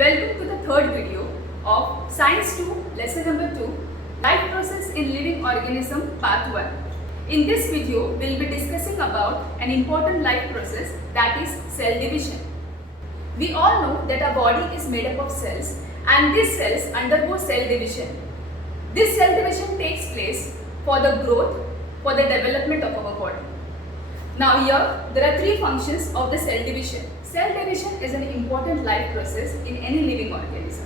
Welcome to the third video of Science 2, lesson number 2, Life Process in Living Organism, part 1. In this video, we'll be discussing about an important life process, that is cell division. We all know that our body is made up of cells and these cells undergo cell division. This cell division takes place for the growth, for the development of our body. Now here, there are three functions of the cell division. Cell division is an important life process in any living organism.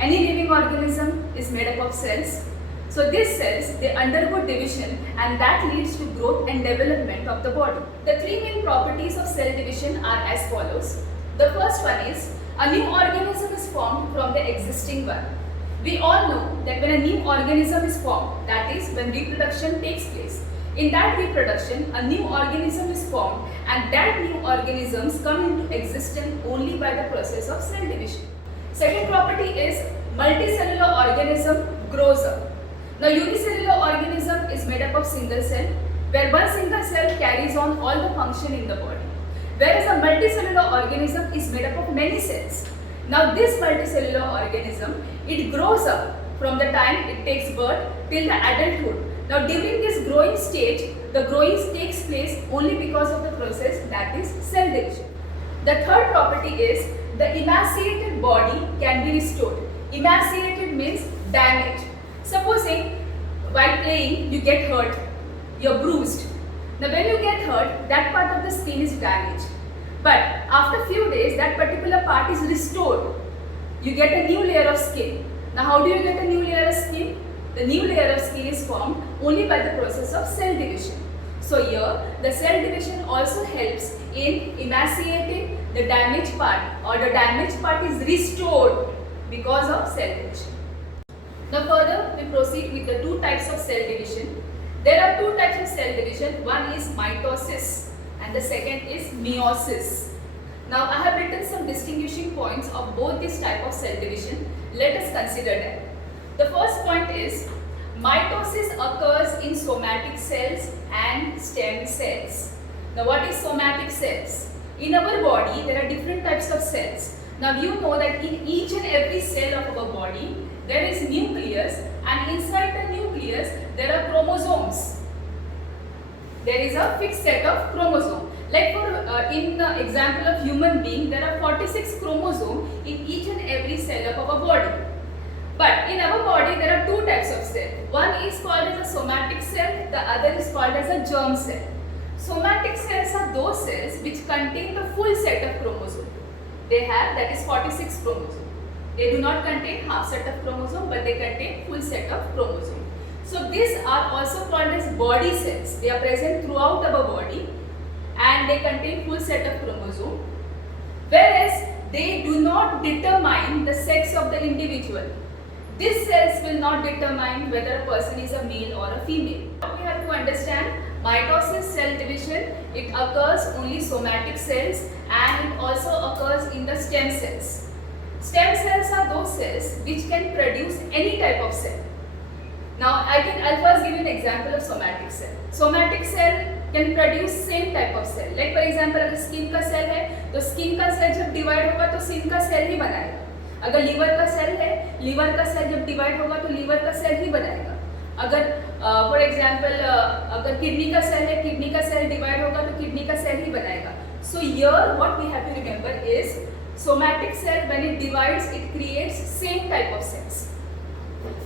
Any living organism is made up of cells. So these cells, they undergo division and that leads to growth and development of the body. The three main properties of cell division are as follows. The first one is, a new organism is formed from the existing one. We all know that when a new organism is formed, that is when reproduction takes place. In that reproduction, a new organism is formed and that new organisms come into existence only by the process of cell division. Second property is, multicellular organism grows up. Now unicellular organism is made up of single cell, where one single cell carries on all the function in the body. Whereas a multicellular organism is made up of many cells. Now this multicellular organism, it grows up from the time it takes birth till the adulthood. Now during this growing stage, the growing takes place only because of the process that is cell division. The third property is, the emaciated body can be restored. Emaciated means damaged. Supposing while playing you get hurt, you're bruised. Now when you get hurt, that part of the skin is damaged. But after few days, that particular part is restored. You get a new layer of skin. Now how do you get a new layer of skin? The new layer of skin is formed only by the process of cell division. So here, the cell division also helps in emaciating the damaged part, or the damaged part is restored because of cell division. Now further, we proceed with the two types of cell division. There are two types of cell division. One is mitosis and the second is meiosis. Now I have written some distinguishing points of both these type of cell division. Let us consider them. The first point is, mitosis occurs in somatic cells and stem cells. Now what is somatic cells? In our body, there are different types of cells. Now you know that in each and every cell of our body, there is nucleus, and inside the nucleus, there are chromosomes. There is a fixed set of chromosomes. Like in the example of human being, there are 46 chromosomes in each and every cell of our body. But in our body, there are two types of cells. One is called as a somatic cell, the other is called as a germ cell. Somatic cells are those cells which contain the full set of chromosomes. They have, that is 46 chromosomes. They do not contain half set of chromosomes, but they contain full set of chromosomes. So these are also called as body cells. They are present throughout our body and they contain full set of chromosomes. Whereas they do not determine the sex of the individual. These cells will not determine whether a person is a male or a female. We have to understand, mitosis cell division, it occurs only somatic cells and it also occurs in the stem cells. Stem cells are those cells which can produce any type of cell. Now I'll first give you an example of somatic cell. Somatic cell can produce same type of cell. Like for example, अगर skin का cell है, तो skin का cell जब divide होगा तो skin का cell ही बनाएगा. अगर लीवर का सेल है, लीवर का सेल जब डिवाइड होगा तो लीवर का सेल ही बनाएगा. अगर फॉर एग्जांपल अगर किडनी का सेल है, किडनी का सेल डिवाइड होगा तो किडनी का सेल ही बनाएगा. So here what we have to remember is, somatic cell when it divides, it creates same type of cells.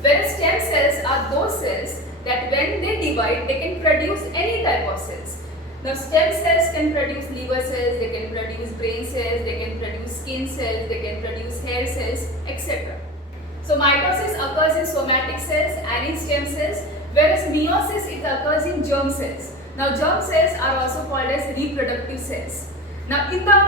Whereas stem cells are those cells that when they divide, they can produce any type of cells. Now stem cells can produce liver cells, they can produce brain cells, they can produce skin cells, they can produce hair cells, etc. So mitosis occurs in somatic cells and in stem cells, whereas meiosis, it occurs in germ cells. Now germ cells are also called as reproductive cells. Now in the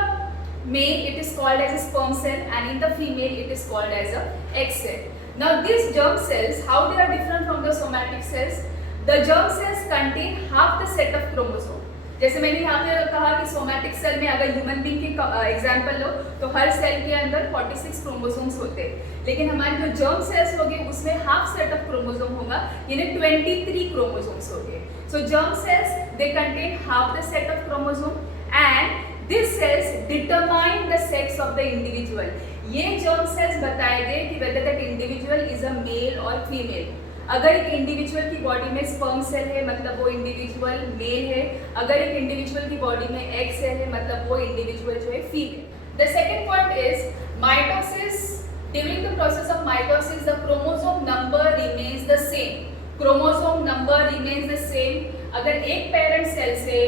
male it is called as a sperm cell and in the female it is called as a egg cell. Now these germ cells, how they are different from the somatic cells? The germ cells contain half the set of chromosomes. जैसे मैंने यहाँ पे कहा कि somatic cell में अगर human being की example लो तो हर सेल के अंदर 46 क्रोमोसोम्स होते हैं, लेकिन हमारे जो जर्म सेल्स होंगे उसमें हाफ सेट ऑफ क्रोमोसोम होगा, यानी 23 क्रोमोसोम्स होंगे. So germ cells they contain half the set of chromosome and These cells determine the sex of the individual. ये germ cells बताएंगे कि whether that individual is a male or female. अगर एक individual की body में sperm cell है मतलब वो इंडिविजुअल मेल है, अगर एक इंडिविजुअल की बॉडी में एग सेल है मतलब वो इंडिविजुअल जो है female. The second point is mitosis. During the process of mitosis the chromosome number remains the same. Chromosome number remains the same. अगर एक पेरेंट सेल से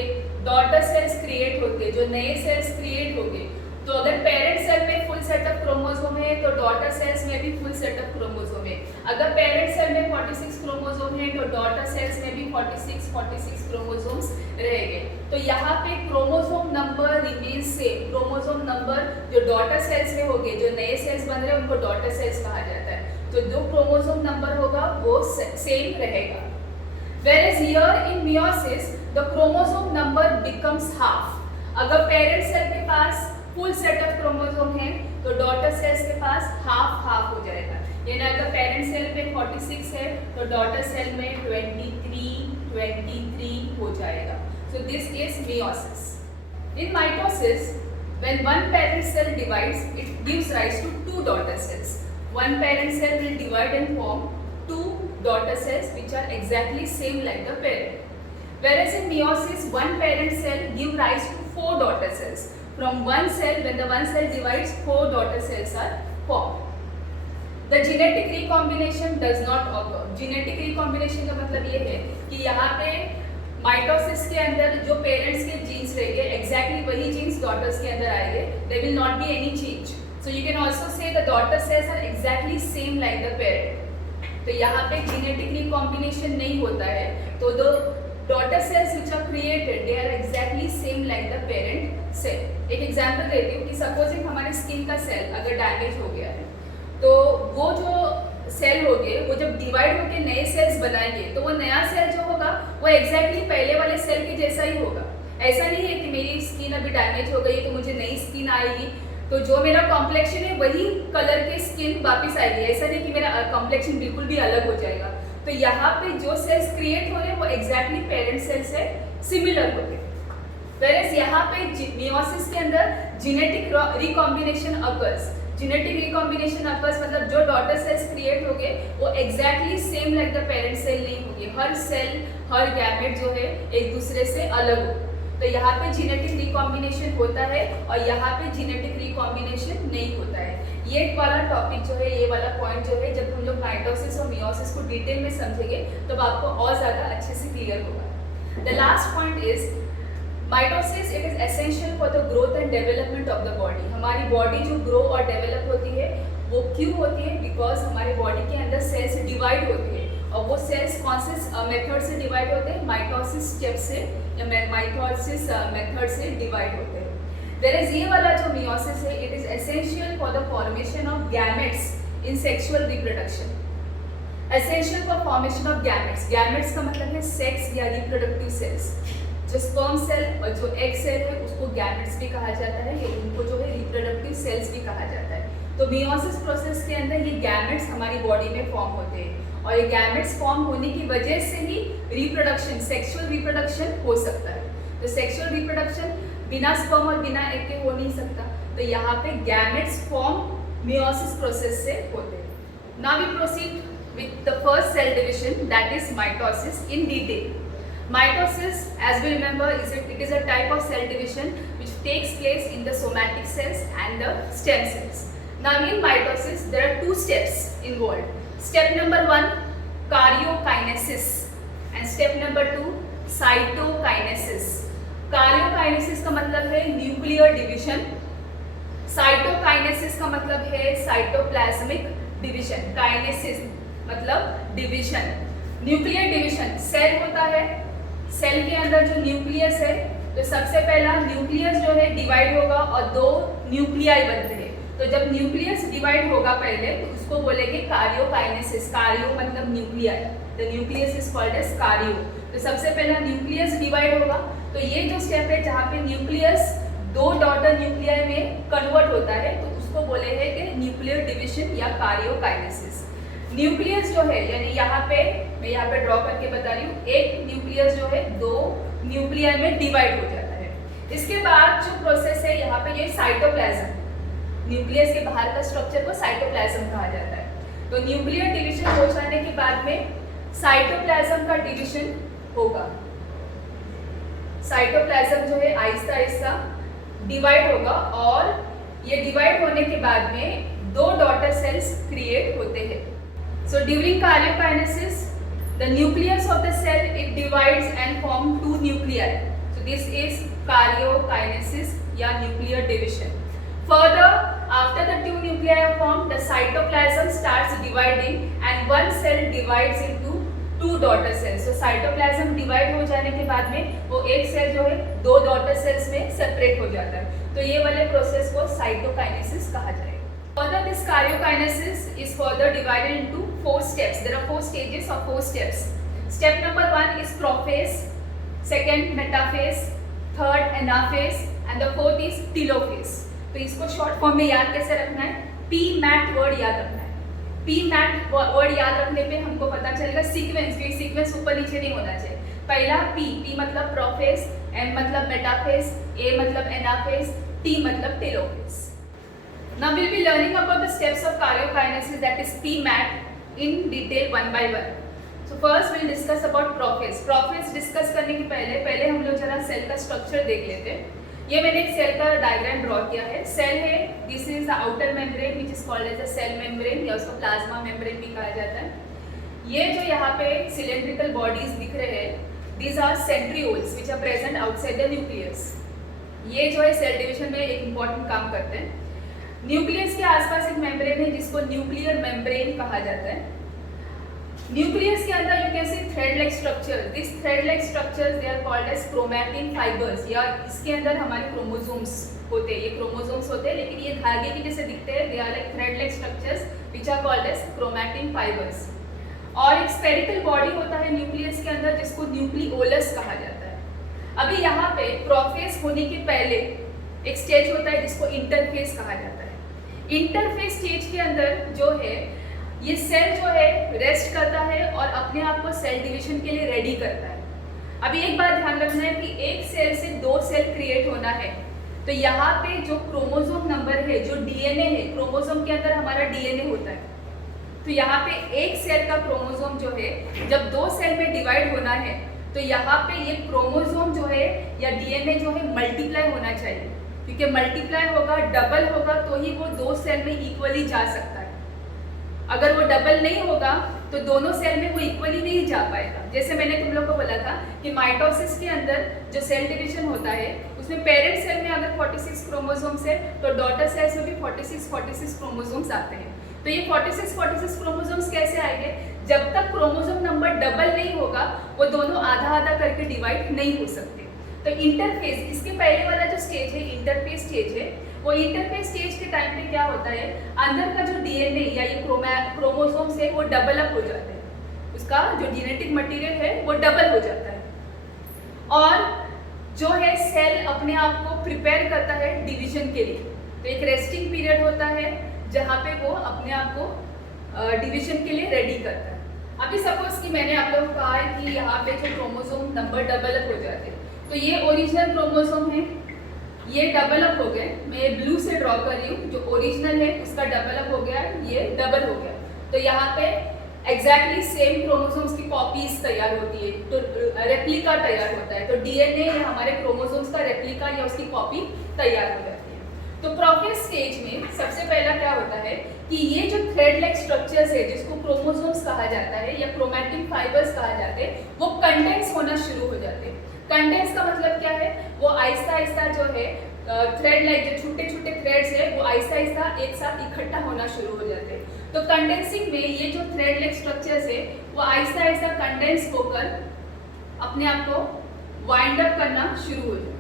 डॉटर सेल्स क्रिएट होते, जो नए सेल्स क्रिएट होंगे, तो अगर पेरेंट सेल में फुल सेट ऑफ क्रोमोसोम है तो डॉटर सेल्स में भी फुल सेट ऑफ क्रोमोसोम है. अगर पेरेंट सेल में 46 क्रोमोसोम है तो डॉटर सेल्स में भी 46 क्रोमोसोम्स रहेंगे. तो यहाँ पे chromosome number remains same. Chromosome number जो डॉटर सेल्स में होंगे, जो नए सेल्स बन रहे हैं उनको डॉटर सेल्स कहा जाता है. तो जो क्रोमोसोम नंबर होगा वो सेम रहेगा. Whereas here in meiosis the chromosome number becomes half. अगर पेरेंट सेल के पास फुल सेट ऑफ क्रोमोसोम है तो डॉटर सेल्स के पास हाफ हो जाएगा. यानी अगर पेरेंट सेल में 46 है तो डॉटर सेल में 23 हो जाएगा. So this is meiosis. In mitosis, when one parent cell divides, it gives rise to two daughter cells. One parent cell will divide and form two daughter cells which are exactly same like the parent. Whereas in meiosis, one parent cell give rise to four daughter cells. From one cell, when the one cell divides, four daughter cells are formed. The genetic recombination does not occur. Genetic recombination का मतलब ये है कि यहाँ पे mitosis के अंदर जो पेरेंट्स के जीन्स रहेंगे exactly वही जीन्स डॉटर्स के अंदर आएंगे. There will not be any change. So you can also say the daughter cells are exactly same like the parent. तो यहाँ पे genetic recombination नहीं होता है. तो the daughter cells which are created, they are exactly same like the parent cell. एक example देती हूँ कि सपोजिंग हमारे स्किन का सेल अगर डैमेज हो गया है तो वो जो सेल होंगे वो जब डिवाइड होकर नए सेल्स बनाएंगे तो वो नया सेल जो होगा वो एग्जैक्टली पहले वाले सेल के जैसा ही होगा. ऐसा नहीं है कि मेरी स्किन अभी डैमेज हो गई तो मुझे नई स्किन आएगी तो जो मेरा कॉम्प्लेक्शन है वही कलर की स्किन वापस आएगी. ऐसा नहीं कि मेरा कॉम्प्लेक्शन बिल्कुल भी अलग हो जाएगा. तो यहाँ पे जो सेल्स क्रिएट हो रहे हैं वो एग्जैक्टली पेरेंट सेल से सिमिलर होते हैं. Whereas यहाँ पे meiosis के अंदर genetic recombination occurs. Genetic recombination occurs मतलब जो daughter cells create होंगे वो exactly same like the parent cell नहीं होंगे. हर cell, हर gamete जो है एक दूसरे से अलग हो. तो यहाँ पे genetic recombination होता है और यहाँ पे genetic recombination नहीं होता है. ये वाला टॉपिक जो है, ये वाला पॉइंट जो है, जब हम लोग माइटोसिस और मियोसिस को डिटेल में समझेंगे तो आपको और ज़्यादा अच्छे से क्लियर होगा. The last point is mitosis. It is essential for the growth and development of the body. हमारी बॉडी जो ग्रो और डेवलप होती है वो क्यों होती है? बिकॉज हमारे बॉडी के अंदर सेल्स डिवाइड होती है और वो सेल्स कौन से मेथड से डिवाइड होते हैं? माइटोसिस स्टेप से या माइटोसिस मेथड से डिवाइड होते हैं. Whereas ये वाला जो meiosis है, it is essential for the formation of gametes in sexual reproduction. Essential for formation of gametes. Gametes का मतलब है sex या reproductive cells. जो sperm cell और जो egg cell है उसको gametes भी कहा जाता है या उनको जो है reproductive cells भी कहा जाता है. तो meiosis process के अंदर ये gametes हमारी body में form होते हैं और ये gametes form होने की वजह से ही reproduction, sexual reproduction हो सकता है. तो sexual reproduction बिना स्पर्म और बिना एग के हो नहीं सकता. तो यहाँ पे गैमेट्स फॉर्म meiosis प्रोसेस से होते हैं. Now we proceed with the first cell division that is mitosis in detail. Mitosis, as we remember, it is a type of cell division which takes place in the somatic cells and the stem cells. Now in mitosis there are two steps involved. Step number 1, karyokinesis, and step number 2, cytokinesis. Karyokinesis का मतलब है nuclear division. Cytokinesis का मतलब है cytoplasmic division. Kinesis मतलब division. Nuclear division, cell होता है, cell के अंदर जो न्यूक्लियस है तो सबसे पहला न्यूक्लियस जो है डिवाइड होगा और दो न्यूक्लियाई बनते हैं. तो जब न्यूक्लियस डिवाइड होगा पहले तो उसको बोलेंगे कार्योकाइनेसिस. कार्यो मतलब nuclei. The nucleus is called as karyo. तो सबसे पहला न्यूक्लियस डिवाइड होगा. तो ये जो स्टेप है जहाँ पे न्यूक्लियस दो डॉटर न्यूक्लियाई में कन्वर्ट होता है तो उसको बोले हैं कि न्यूक्लियर डिवीजन या कार्योकाइनेसिस. न्यूक्लियस जो है यानी यहाँ पे मैं ड्रॉ करके बता रही हूँ, एक न्यूक्लियस जो है दो न्यूक्लियाई में डिवाइड हो जाता है. इसके बाद जो प्रोसेस है यहाँ पे ये साइटोप्लाज्म, न्यूक्लियस के बाहर का स्ट्रक्चर को साइटोप्लाज्म कहा जाता है। तो न्यूक्लियर डिवीजन हो जाने के बाद में साइटोप्लाज्म का डिवीजन होगा। साइटोप्लाज्म जो है आहिस्ता आहिस्ता डिवाइड होगा और ये डिवाइड होने के बाद में दो डॉटर सेल्स क्रिएट होते हैं। So during karyokinesis the nucleus of the cell it divides and form two nuclei. So this is karyokinesis या nuclear division. Further, after the two nuclei are formed, the cytoplasm starts dividing and one cell divides into two daughter cells. So cytoplasm divide हो जाने के बाद में वो एक cell जो है दो daughter cells में separate हो जाता है। तो ये वाले प्रोसेस को cytokinesis कहा जाएगा। Further, this karyokinesis is further divided into 4 steps. There are 4 stages or 4 steps. Step number 1 is prophase, second metaphase, third anaphase, and the fourth is telophase. तो इसको शॉर्ट फॉर्म में याद कैसे रखना है? पी मैट वर्ड याद रखना है। पी मैट वर्ड याद रखने पे हमको पता चलेगा सीक्वेंस, ये सीक्वेंस ऊपर नीचे नहीं होना चाहिए। पहला पी मतलब प्रोफेस, एम मतलब मेटाफेस, ए मतलब एनाफेस, टी मतलब telophase. Now we will be learning about the steps of karyokinesis that is P MAT in detail one by one. So first will discuss about prophase. Prophase discuss करने के पहले हम लोग जरा cell का structure देख लेते हैं। ये मैंने एक सेल का डायग्राम ड्रॉ किया है। सेल है, this is the outer membrane which is called as the cell membrane या उसको प्लाज्मा मेम्ब्रेन भी कहा जाता है। ये जो यहाँ पे सिलेंड्रिकल बॉडीज दिख रहे हैं, these are centrioles which are present outside the nucleus. ये जो है सेल डिवीजन में एक इंपॉर्टेंट काम करते हैं। न्यूक्लियस के आसपास एक मेम्ब्रेन है जिसको न्यूक्लियर मेम्ब्रेन कहा जाता है। न्यूक्लियस के अंदर you can see thread like structure, this thread like structures they are called as chromatin fibres, या इसके अंदर हमारे क्रोमोसोम्स होते हैं। ये क्रोमोसोम्स होते हैं लेकिन ये धागे की जैसे दिखते हैं, they are like thread like structures which are called as chromatin fibres. और एक स्फेरिकल बॉडी होता है न्यूक्लियस के अंदर जिसको न्यूक्लियोलस कहा जाता है। अभी यहाँ पे प्रोफेस होने के पहले एक स्टेज होता है जिसको इंटरफेस कहा जाता है। इंटरफेस स्टेज के अंदर जो है ये सेल जो है रेस्ट करता है और अपने आप को सेल डिवीजन के लिए रेडी करता है। अभी एक बात ध्यान रखना है कि एक सेल से दो सेल क्रिएट होना है तो यहाँ पे जो क्रोमोसोम नंबर है, जो डीएनए है, क्रोमोसोम के अंदर हमारा डीएनए होता है, तो यहाँ पे एक सेल का क्रोमोसोम जो है जब दो सेल में डिवाइड होना है तो यहाँ पे ये क्रोमोसोम जो है या डीएनए जो है मल्टीप्लाई होना चाहिए, क्योंकि मल्टीप्लाई होगा, डबल होगा तो ही वो दो सेल में इक्वली जा सकता है। अगर वो डबल नहीं होगा तो दोनों सेल में वो इक्वली नहीं जा पाएगा। जैसे मैंने तुम लोग को बोला था कि माइटोसिस के अंदर जो सेल डिवीजन होता है उसमें पेरेंट सेल में अगर 46 क्रोमोसोम्स है तो डॉटर सेल्स में भी 46 क्रोमोसोम्स आते हैं। तो ये 46 क्रोमोसोम्स कैसे आएंगे? जब तक क्रोमोसोम नंबर डबल नहीं होगा वो दोनों आधा आधा करके डिवाइड नहीं हो सकते। तो इंटरफेस, इसके पहले वाला जो स्टेज है इंटरफेस स्टेज है, वो इंटरफेस स्टेज के टाइम पे क्या होता है, अंदर का जो डीएनए या ये क्रोमोसोम्स है वो डेवलप हो जाते हैं, उसका जो जेनेटिक मटेरियल है वो डबल हो जाता है और जो है सेल अपने आप को प्रिपेयर करता है डिवीजन के लिए। तो एक रेस्टिंग पीरियड होता है जहाँ पे वो अपने आप को डिवीजन के लिए रेडी करता है। अभी सपोज कि मैंने आप लोगों को कहा है कि यहाँ पे जो क्रोमोसोम नंबर डेवलप हो जाते हैं, तो ये ओरिजिनल क्रोमोसोम है, ये डेवलप हो गए। मैं ब्लू से ड्रॉ कर रही हूँ, जो ओरिजिनल है उसका डेवलप हो गया, ये डबल हो गया। तो यहाँ पे एग्जैक्टली सेम क्रोमोसोम्स की कॉपीज तैयार होती है, तो रेप्लिका तैयार होता है। तो डीएनए या हमारे क्रोमोसोम्स का रेप्लिका या उसकी कॉपी तैयार हो जाती है। तो प्रोफेज स्टेज में सबसे पहला क्या होता है कि ये जो थ्रेड लाइक स्ट्रक्चर्स है जिसको क्रोमोसोम्स कहा जाता है या क्रोमैटिन फाइबर्स कहा जाते हैं, वो कंडेंस होना शुरू हो जाते हैं। कंडेंस का मतलब क्या है? वो आहिस्ता आहिस्ता जो है थ्रेड लाइक जो छोटे छोटे थ्रेड्स है वो आहिस्ता आहिस्ता एक साथ इकट्ठा होना शुरू हो जाते हैं। तो कंडेंसिंग में ये जो थ्रेड लाइक स्ट्रक्चर्स है वो आहिस्ता आहिस्ता कंडेंस होकर अपने आप को वाइंड अप करना शुरू हो जाते हैं।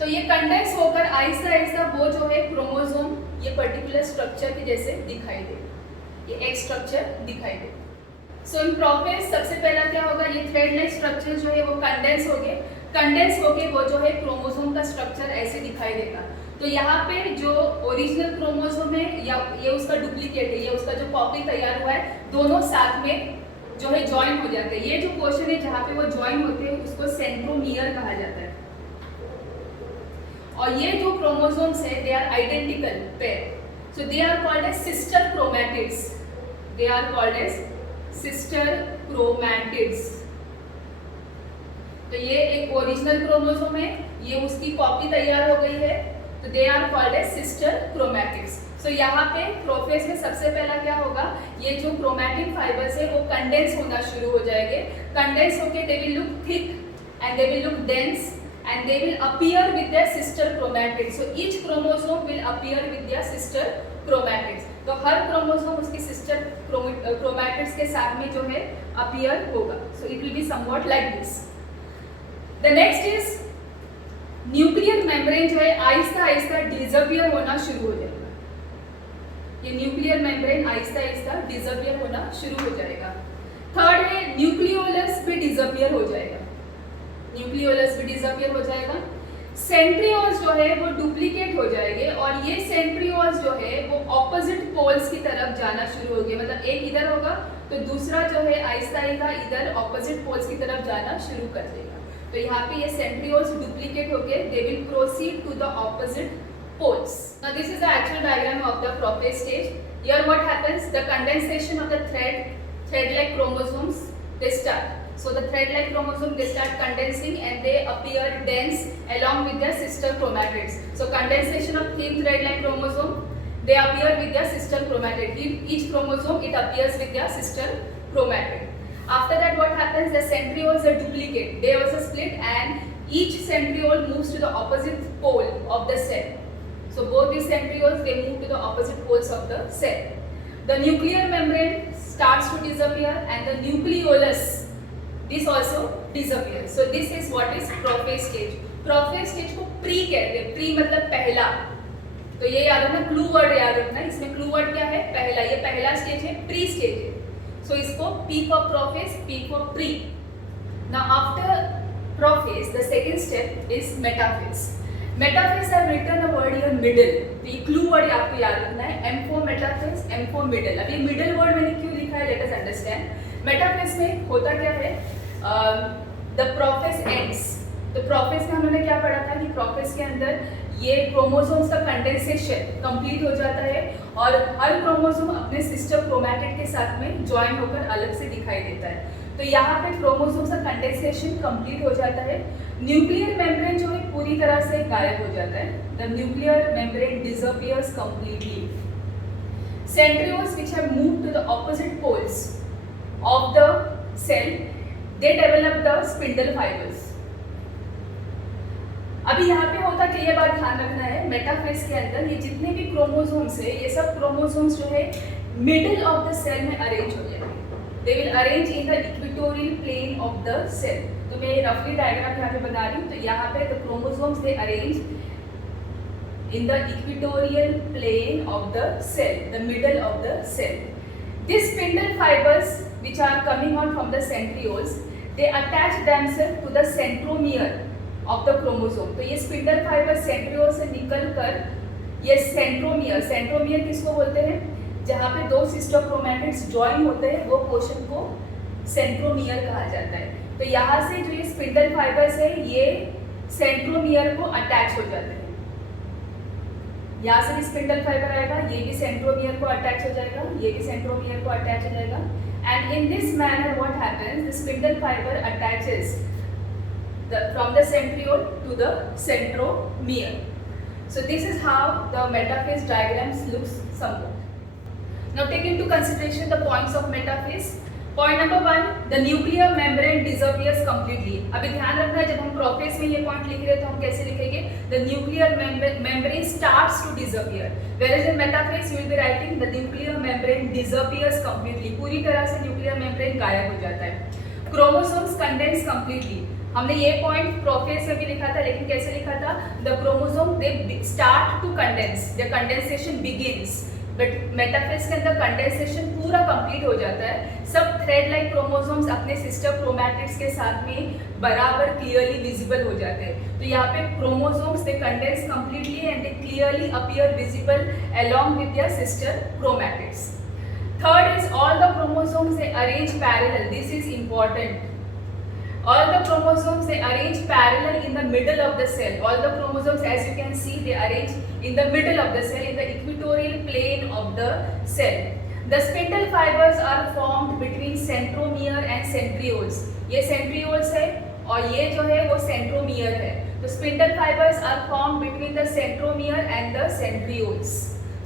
तो ये कंडेंस होकर आहिस्ता आहिस्ता वो जो है क्रोमोसोम ये पर्टिकुलर स्ट्रक्चर के जैसे दिखाई दे, ये एक स्ट्रक्चर दिखाई दे। सो इन प्रोफेज सबसे पहला क्या होगा, ये थ्रेड लाइक स्ट्रक्चर जो है वो कंडेंस हो गए। कंडेंस होके वो जो है क्रोमोसोम का स्ट्रक्चर ऐसे दिखाई देगा। तो यहाँ पे जो ओरिजिनल क्रोमोसोम है या ये उसका डुप्लीकेट है, ये उसका जो कॉपी तैयार हुआ है, दोनों साथ में जो है ज्वाइन हो जाते हैं। ये जो पोर्शन है जहाँ पे वो ज्वाइन होते हैं उसको सेंट्रोमियर कहा जाता है। और ये जो क्रोमोसोम्स है they are identical pair, so they are called as sister chromatids. They are called as sister chromatids. तो ये एक ओरिजिनल क्रोमोसोम है, ये उसकी कॉपी तैयार हो गई है, तो they are called as sister chromatids. So यहाँ पे प्रोफेज में सबसे पहला क्या होगा, ये जो क्रोमैटिन फाइबर्स है वो कंडेंस होना शुरू हो जाएंगे। कंडेंस होके they will look thick and they will look dense and they will appear with their sister chromatids. So each chromosome will appear with their sister chromatids. तो हर क्रोमोसोम उसकी sister chromatids के साथ में जो है अपीयर होगा। So it will be somewhat like this. The next is nuclear membrane जो है आहिस्ता आहिस्ता डिसअपियर होना शुरू हो जाएगा। ये nuclear membrane Aahista Aahista disappear होना शुरू हो जाएगा। थर्ड है न्यूक्लियोलस भी डिसअपियर हो जाएगा। न्यूक्लियोलस भी डिसअपियर हो जाएगा। सेंट्रियोल्स जो है वो डुप्लीकेट हो जाएंगे और ये सेंट्रियोल्स जो है वो ऑपोजिट पोल्स की तरफ जाना शुरू होंगे। मतलब एक इधर होगा तो दूसरा जो है आहिस्ता आहिस्ता इधर ऑपोजिट पोल्स की तरफ जाना शुरू कर देगा। तो यहाँ पे ये सेंट्रियोल्स डुप्लीकेट होके they will proceed to the opposite poles. Now this is the actual diagram of the prophase stage. Here what happens? The condensation of the thread-like chromosomes, they start. So the thread-like chromosome they start condensing and they appear dense along with their sister chromatids. So condensation of thin thread-like chromosome, they appear with their sister chromatid. Each chromosome it appears with their sister chromatid. After that what happens? The centrioles are duplicate. They also split and each centriole moves to the opposite pole of the cell. So both these centrioles they move to the opposite poles of the cell. The nuclear membrane starts to disappear and the nucleolus this also disappears. So this is what is prophase stage. Prophase stage को pre कहते हैं। pre मतलब पहला। तो ये याद रखना, clue word याद रखना। इसमें क्लू वर्ड क्या है? पहला। ये पहला स्टेज है, प्री स्टेज है। So इसको P for prophase, P for pre. Now after prophase, the second step is metaphase. Metaphase have written a word here middle. तो ये क्लू वर्ड आपको याद रखना है। M for metaphase, M for middle. अब ये मिडल वर्ड मैंने क्यों लिखा है? Let us understand. मेटाफेज में होता क्या है? The prophase ends. तो प्रोफेज में हमने क्या पढ़ा था कि प्रोफेज के अंदर ये क्रोमोसोम्स का कंडेंसेशन कंप्लीट हो जाता है और हर क्रोमोसोम अपने सिस्टर क्रोमैटिड के साथ में ज्वाइन होकर अलग से दिखाई देता है। तो यहाँ पे क्रोमोसोम्स का कंडेंसेशन कंप्लीट हो जाता है। न्यूक्लियर मेम्ब्रेन जो है पूरी तरह से गायब हो जाता है। The nuclear membrane disappears completely. Centrioles which have moved to the opposite poles of the cell they develop the spindle fibers. अभी यहाँ पे होता कि ये बात ध्यान रखना है, मेटाफेज के अंदर ये जितने भी क्रोमोसोम्स है ये सब क्रोमोसोम्स जो है मिडिल ऑफ द सेल में अरेंज हो जाएंगे। They will arrange in the equatorial plane of the cell. तो मैं रफली डायग्राम यहाँ पे बना रही हूँ। तो यहाँ पे the chromosomes they arrange in the equatorial plane of the cell, the middle of the cell. These spindle fibers which are coming out from the centrioles, they attach themselves to the centromere of the chromosome. तो ये spindle fiber centriole से निकल कर ये centromere किसको बोलते हैं? जहाँ पे दो sister chromatids join होते हैं वो पोर्शन को centromere कहा जाता है। तो यहाँ से जो ये spindle fibers है ये centromere को attach हो जाते हैं। यहाँ से भी स्पिंडल फाइबर आएगा, ये भी सेंट्रोमियर को अटैच हो जाएगा, ये भी सेंट्रोमियर को अटैच हो जाएगा। And in this manner what happens, the spindle fibre attaches from the centriole to the centromere. So this is how the metaphase diagrams looks समवhat. Now take into consideration the points of metaphase. Point number 1, the nuclear membrane disappears completely. अभी ध्यान रखना है जब हम prophase में ये point लिख रहे हैं तो हम कैसे लिखेंगे? The nuclear membrane starts to disappear, व्हेreas in metaphase you will be writing the nuclear membrane disappears completely. पूरी तरह से न्यूक्लियर मेम्ब्रेन गायब हो जाता है। Chromosomes condense completely. हमने ये पॉइंट प्रोफेज में भी लिखा था, लेकिन कैसे लिखा था? The chromosome they start to condense, the condensation begins. But metaphase के अंदर कंडेंसेशन पूरा कंप्लीट हो जाता है, सब थ्रेड लाइक क्रोमोसोम्स अपने सिस्टर क्रोमैटिड्स के साथ में बराबर क्लियरली विजिबल हो जाते हैं। तो यहाँ पे chromosomes they condense completely and they clearly appear visible along with their sister chromatids. Third is all the chromosomes they arrange parallel. This is important. All the chromosomes they arrange parallel in the middle of the cell. All the chromosomes, as you can see, they arrange in the middle of the cell, in the equatorial plane of the cell. The spindle fibers are formed between centromere and centrioles. ये centrioles है और ये जो है वो centromere है. तो spindle fibers are formed between the centromere and the centrioles.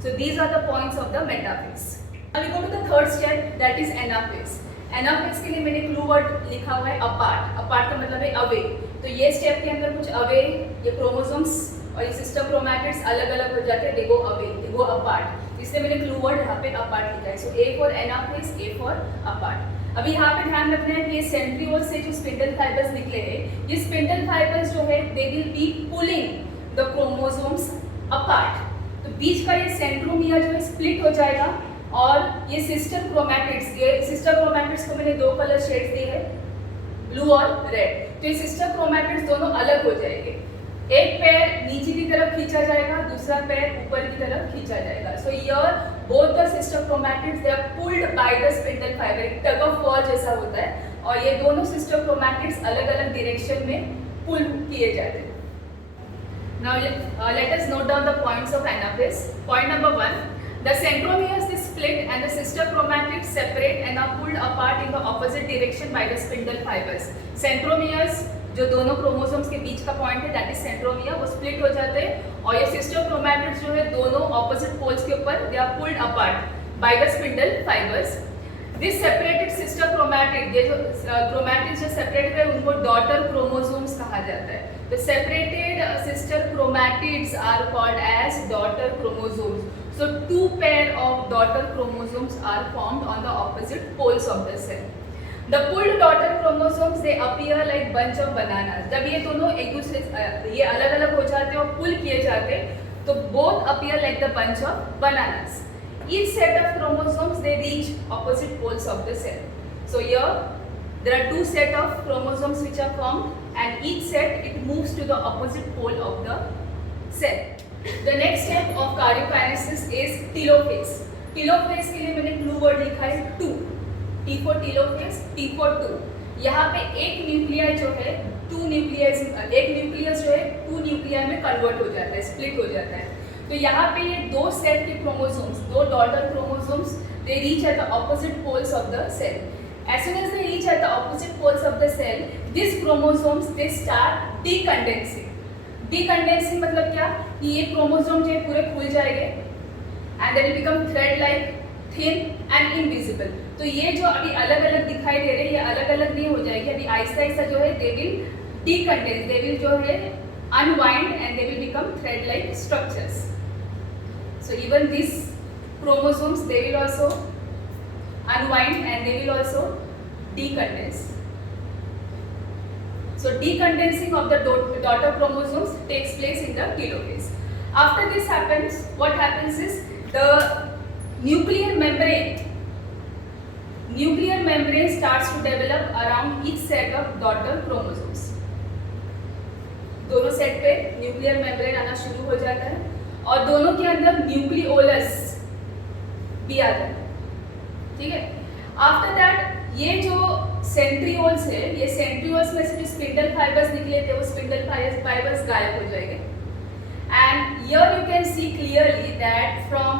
So these are the points of the metaphase. Now we go to the third step, that is anaphase. Anaphase के लिए मैंने क्लू वर्ड लिखा हुआ है apart. Apart का मतलब है away. तो ये स्टेप के अंदर कुछ अवे, ये क्रोमोसोम्स और ये सिस्टर क्रोमैटिड्स अलग अलग हो जाते हैं, दे गो अवे, दे गो अपार्ट। इसलिए मैंने क्लू वर्ड यहाँ पे अपार्ट लिखा है। So A for anaphase, A for apart. अभी यहाँ पे ध्यान रखना है कि ये सेंट्रियोल से जो स्पिंडल फाइबर्स निकले हैं, ये स्पिंडल फाइबर्स जो है they will be pulling the chromosomes apart. तो बीच का ये सेंट्रोमियर जो है स्प्लिट हो जाएगा और ये सिस्टर क्रोमैटिड्स को मैंने दो कलर शेड्स दिए हैं, ब्लू और रेड। तो ये सिस्टर क्रोमैटिड्स दोनों अलग हो जाएंगे। एक पैर नीचे की तरफ खींचा जाएगा, दूसरा पैर ऊपर की तरफ खींचा जाएगा। So here both the sister chromatids they are pulled by the spindle fibre. एक टग ऑफ वॉर जैसा होता है और ये दोनों सिस्टर क्रोमैटिड्स अलग अलग डायरेक्शन में पुल किए जाते हैं। Now let us note down the points of anaphase. Point number 1, the centromeres is split and the sister chromatids separate and are pulled apart in the opposite direction by the spindle fibers. Centromeres जो दोनों chromosomes के बीच का point है, that is centromere, वो split हो जाते हैं और ये सिस्टर क्रोमैटिड्स जो है दोनों ऑपोजिट पोल्स के ऊपर they are pulled apart by the spindle fibres. This separated sister chromatid, ये जो क्रोमैटिड्स जो सेपरेट है उनको डॉटर क्रोमोसोम्स कहा जाता है। The separated sister chromatids are called as daughter chromosomes. So two pair of daughter chromosomes are formed on the opposite poles of the cell. The pulled daughter chromosomes they appear like bunch of bananas. जब ये दोनों एक दूसरे ये अलग अलग हो जाते हैं और पुल किए जाते हैं तो both appear like the bunch of bananas. Each set of chromosomes they reach opposite poles of the cell. So here there are two set of chromosomes which are formed and each set it moves to the opposite pole of the cell. The next step of karyokinesis is telophase. Telophase के लिए मैंने clue word लिखा है 2. T for telophase, T for 2. यहाँ पे एक nuclei जो है एक न्यूक्लियस जो है 2 न्यूक्लियाई में कन्वर्ट हो जाता है, स्प्लिट हो जाता है। तो यहाँ पे ये दो सेट के क्रोमोसोम्स, दो daughter chromosomes, they reach at the opposite poles of the cell. As soon as they reach at the opposite poles of the cell, these chromosomes they start decondensing. Decondensing मतलब क्या? कि ये chromosome जो है पूरे खुल जाएंगे and they will become thread-like, thin and invisible. तो ये जो अभी अलग अलग दिखाई दे रहे हैं ये अलग अलग नहीं हो जाएगी, अभी आहिस्ता आहिस्ता जो है they will decondense, they will जो है unwind and they will become thread-like structures. So even these chromosomes they will also unwind and they will also decondense. So decondensing of the daughter chromosomes takes place in the telophase. After this happens, what happens is the nuclear membrane starts to develop around each set of daughter chromosomes. दोनों set पे nuclear membrane आना शुरू हो जाता है और दोनों के अंदर न्यूक्लियोलस भी आता है, ठीक है। आफ्टर दैट ये जो सेंट्रियोल्स है, ये सेंट्रियोल्स में से जो स्पिंडल फाइबर्स निकले थे वो स्पिंडल फाइबर्स गायब हो जाएंगे and here you can see clearly that from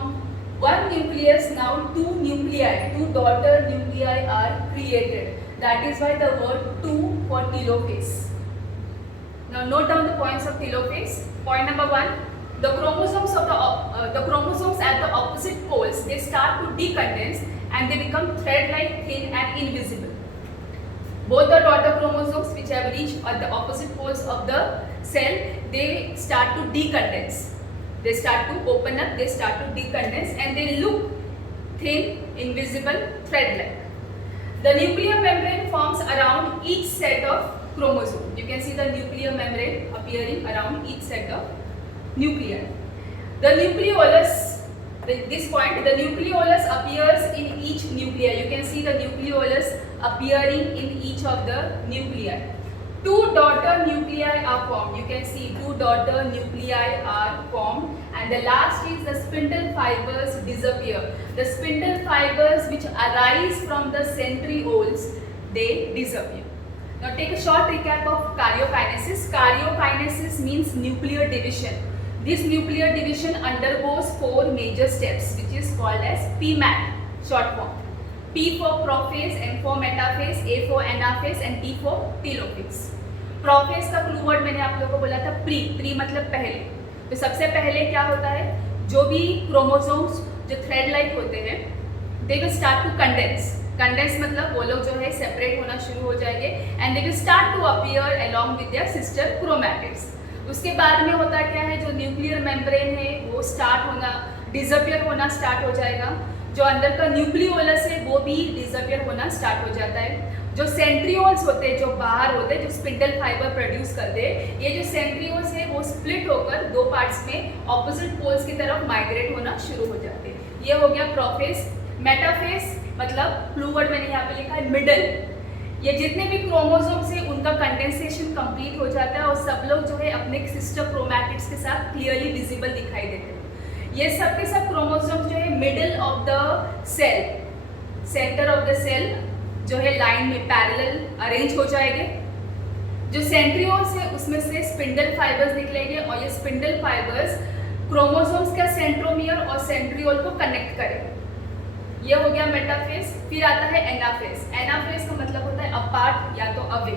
one nucleus now two daughter nuclei are created. That is why the word 2 for telophase. Now note down the points of telophase. Point number 1, the chromosomes at the opposite poles they start to decondense and they become thread-like, thin and invisible. Both the daughter chromosomes which have reached at the opposite poles of the cell they start to decondense. They start to open up, they start to decondense and they look thin, invisible, thread-like. The nuclear membrane forms around each set of chromosome. You can see the nuclear membrane appearing around each set of nuclei. The this point, the nucleolus appears in each nuclei. You can see the nucleolus appearing in each of the nuclei. Two daughter nuclei are formed. You can see two daughter nuclei are formed, and the last is the spindle fibers disappear. The spindle fibers which arise from the centrioles, they disappear. Now take a short recap of karyokinesis. Karyokinesis means nuclear division. This nuclear division undergoes four major steps, which is called as PMAT, short form. P for prophase, M for metaphase, A for anaphase and T for telophase. Prophase का clue word मैंने आप लोगों को बोला था pre मतलब पहले. तो सबसे पहले क्या होता है, जो भी क्रोमोसोम्स जो थ्रेड लाइक होते हैं, they will start to condense मतलब वो लोग जो है सेपरेट होना शुरू हो जाएंगे and they will start to appear along with their sister chromatids. उसके बाद में होता क्या है, जो न्यूक्लियर मेम्ब्रेन है वो स्टार्ट होना, डिसअपियर होना स्टार्ट हो जाएगा. जो अंदर का न्यूक्लियोलस है वो भी डिसअपियर होना स्टार्ट हो जाता है. जो सेंट्रियोल्स होते हैं, जो बाहर होते हैं, जो स्पिंडल फाइबर प्रोड्यूस करते हैं, ये जो सेंट्रियोल्स है वो स्प्लिट होकर दो पार्ट्स में ऑपोजिट पोल्स की तरफ माइग्रेट होना शुरू हो जाते हैं. ये हो गया प्रोफेज. मेटाफेज मतलब क्लू वर्ड मैंने यहाँ पे लिखा है मिडल. ये जितने भी क्रोमोसोम्स हैं उनका कंडेंसेशन कंप्लीट हो जाता है और सब लोग जो है अपने सिस्टर क्रोमैटिड्स के साथ क्लियरली विजिबल दिखाई देते हैं. ये सब के सब क्रोमोसोम्स जो है middle of the cell, centre of the cell जो है लाइन में पैरेलल अरेंज हो जाएंगे. जो सेंट्रियोल्स है उसमें से स्पिंडल फाइबर्स निकलेंगे और ये स्पिंडल फाइबर्स क्रोमोसोम्स का सेंट्रोमियर और सेंट्रियोल को कनेक्ट करेंगे. ये हो गया मेटाफेज. फिर आता है एनाफेज. एनाफेज का मतलब होता है अपार्ट या तो अवे.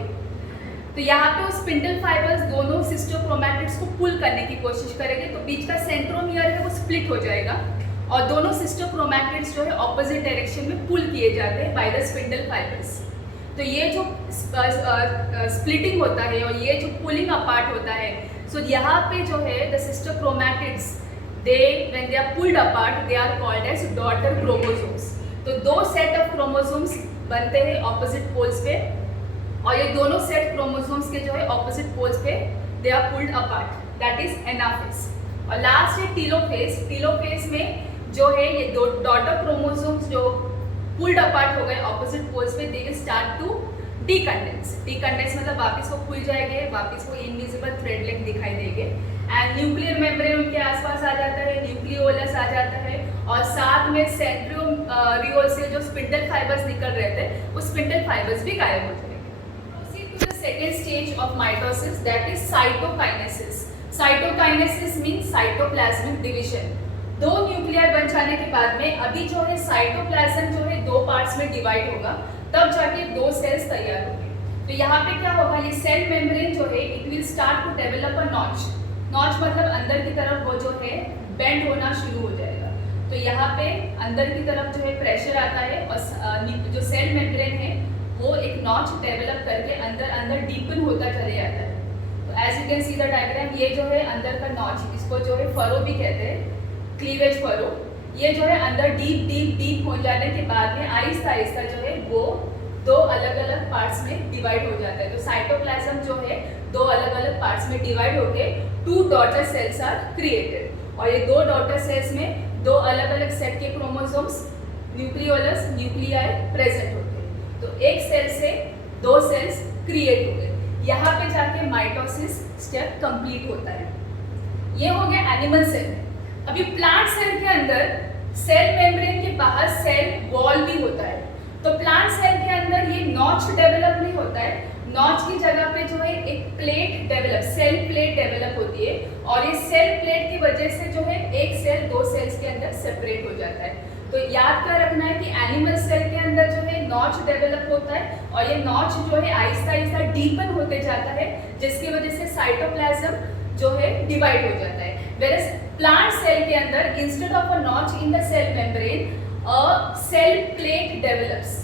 तो यहाँ पे वो स्पिंडल फाइबर्स दोनों सिस्टर क्रोमैटिड्स को पुल करने की कोशिश करेंगे, तो बीच का सेंट्रोमियर है वो स्प्लिट हो जाएगा और दोनों सिस्टर क्रोमैटिड्स जो है ऑपोजिट डायरेक्शन में पुल किए जाते हैं बाय द स्पिंडल फाइबर्स. तो ये जो स्प्लिटिंग होता है और ये जो पुलिंग अपार्ट होता है, सो यहाँ पे जो है the sister chromatids when they are pulled apart they are called as daughter chromosomes. तो दो सेट ऑफ क्रोमोसोम्स बनते हैं ऑपोजिट पोल्स पे और ये दोनों सेट क्रोमोसोम्स के जो है ऑपोजिट पोल्स पे they are pulled apart, that is anaphase. और लास्ट है टीलोफेज. टीलोफेज में जो है ये दो डॉटर क्रोमोसोम्स जो पुल्ड अपार्ट हो गए ऑपोजिट पोल्स पे, they will start to decondense. Decondense मतलब वापस वो खुल जाएंगे, वापस वो इनविजिबल थ्रेड लाइक दिखाई देंगे एंड न्यूक्लियर मेम्ब्रेन उनके आसपास आ जाता है, न्यूक्लियोलस आ जाता है और साथ में सेंट्रियोल से जो स्पिंडल फाइबर्स निकल रहे थे वो स्पिंडल फाइबर्स भी गायब हो जाएंगे. Proceed to the second stage of mitosis, that is cytokinesis. Cytokinesis means cytoplasmic division. दो न्यूक्लियर बन जाने के बाद में अभी जो है साइटोप्लाज्म जो है दो पार्ट्स में डिवाइड होगा, तब जाके दो सेल्स तैयार होंगे. तो यहाँ पे क्या होगा, ये सेल मेम्ब्रेन जो है it will start to develop a notch. Notch मतलब अंदर की तरफ वो जो है बेंड होना शुरू हो जाएगा. तो यहाँ पे अंदर की तरफ जो है प्रेशर आता है और जो सेल मेम्ब्रेन है वो एक नॉच डेवलप करके अंदर डीपन होता चले जाता है. तो as you can see the diagram, ये जो है अंदर का नॉच, इसको जो है फरो भी कहते हैं, क्लीवेज फरो. ये जो है अंदर डीप हो जाने के बाद में आहिस्ता आहिस्ता जो है वो दो अलग अलग पार्ट्स में डिवाइड हो जाता है. तो साइटोप्लाज्म जो है दो अलग अलग पार्ट्स में डिवाइड होके two daughter cells are created और ये दो डॉटर सेल्स में दो अलग अलग सेट के क्रोमोसोम्स न्यूक्लियोलस न्यूक्लियाई प्रेजेंट होते हैं. तो एक सेल से दो सेल्स क्रिएट हो गए. यहाँ पे जाके माइटोसिस स्टेप कंप्लीट होता है. ये हो गया एनिमल सेल. अभी प्लांट सेल के अंदर सेल मेम्ब्रेन के बाहर सेल वॉल भी होता है. तो प्लांट सेल के अंदर ये नॉच डेवलप नहीं होता है. नॉच की जगह पे जो है एक plate develop, cell plate develop होती है और ये सेल प्लेट की वजह से जो है एक सेल दो सेल्स के अंदर सेपरेट हो जाता है. तो याद कर रखना है कि एनिमल सेल के अंदर जो है नॉच डेवलप होता है और ये नॉच जो है आहिस्ता आहिस्ता डीपन होते जाता है, जिसकी वजह से साइटोप्लाज्म जो है डिवाइड हो जाता है. वेयरएज प्लांट सेल के अंदर instead of a notch in the cell membrane a cell plate develops.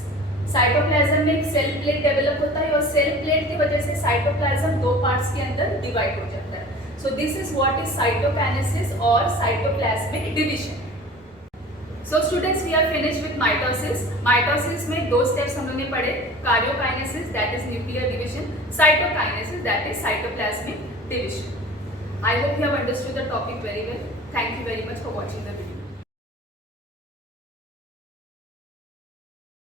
Cytoplasm में एक सेल प्लेट डेवलप होता है और सेल प्लेट की वजह से साइटोप्लाज्म दो पार्ट्स के अंदर डिवाइड हो जाता है. So this is what is cytokinesis और cytoplasmic division. So students, we are finished with mitosis. Mitosis में दो स्टेप्स हम लोगों ने पढ़े, karyokinesis that is nuclear division, cytokinesis that is cytoplasmic division. I hope you have understood the topic very well. Thank you very much for watching the video.